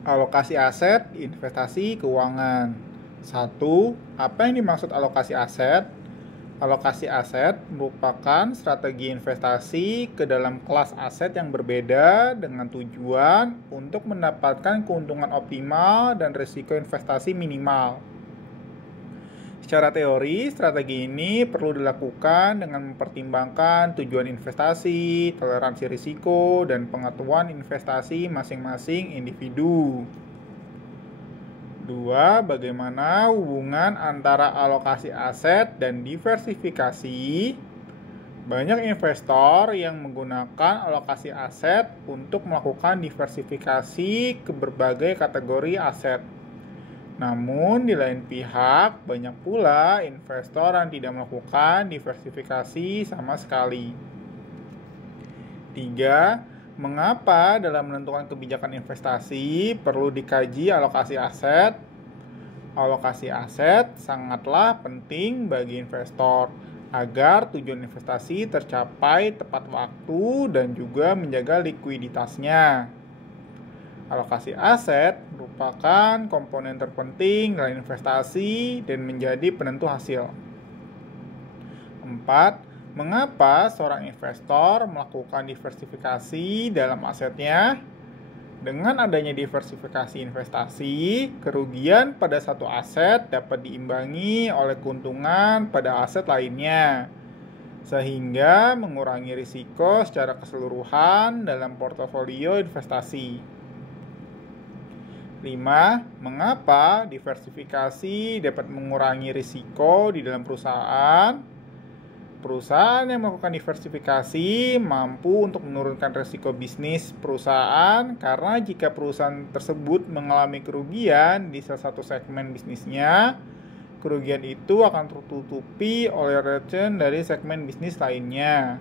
Alokasi aset, investasi keuangan. Satu, apa yang dimaksud alokasi aset? Alokasi aset merupakan strategi investasi ke dalam kelas aset yang berbeda dengan tujuan untuk mendapatkan keuntungan optimal dan risiko investasi minimal. Secara teori, strategi ini perlu dilakukan dengan mempertimbangkan tujuan investasi, toleransi risiko, dan pengetahuan investasi masing-masing individu. Dua, bagaimana hubungan antara alokasi aset dan diversifikasi? Banyak investor yang menggunakan alokasi aset untuk melakukan diversifikasi ke berbagai kategori aset. Namun, di lain pihak, banyak pula investor yang tidak melakukan diversifikasi sama sekali. Tiga, mengapa dalam menentukan kebijakan investasi perlu dikaji alokasi aset? Alokasi aset sangatlah penting bagi investor agar tujuan investasi tercapai tepat waktu dan juga menjaga likuiditasnya. Alokasi aset merupakan komponen terpenting dalam investasi dan menjadi penentu hasil. 4. Mengapa seorang investor melakukan diversifikasi dalam asetnya? Dengan adanya diversifikasi investasi, kerugian pada satu aset dapat diimbangi oleh keuntungan pada aset lainnya, sehingga mengurangi risiko secara keseluruhan dalam portofolio investasi. 5. Mengapa diversifikasi dapat mengurangi risiko di dalam perusahaan? Perusahaan yang melakukan diversifikasi mampu untuk menurunkan risiko bisnis perusahaan karena jika perusahaan tersebut mengalami kerugian di salah satu segmen bisnisnya, kerugian itu akan tertutupi oleh return dari segmen bisnis lainnya.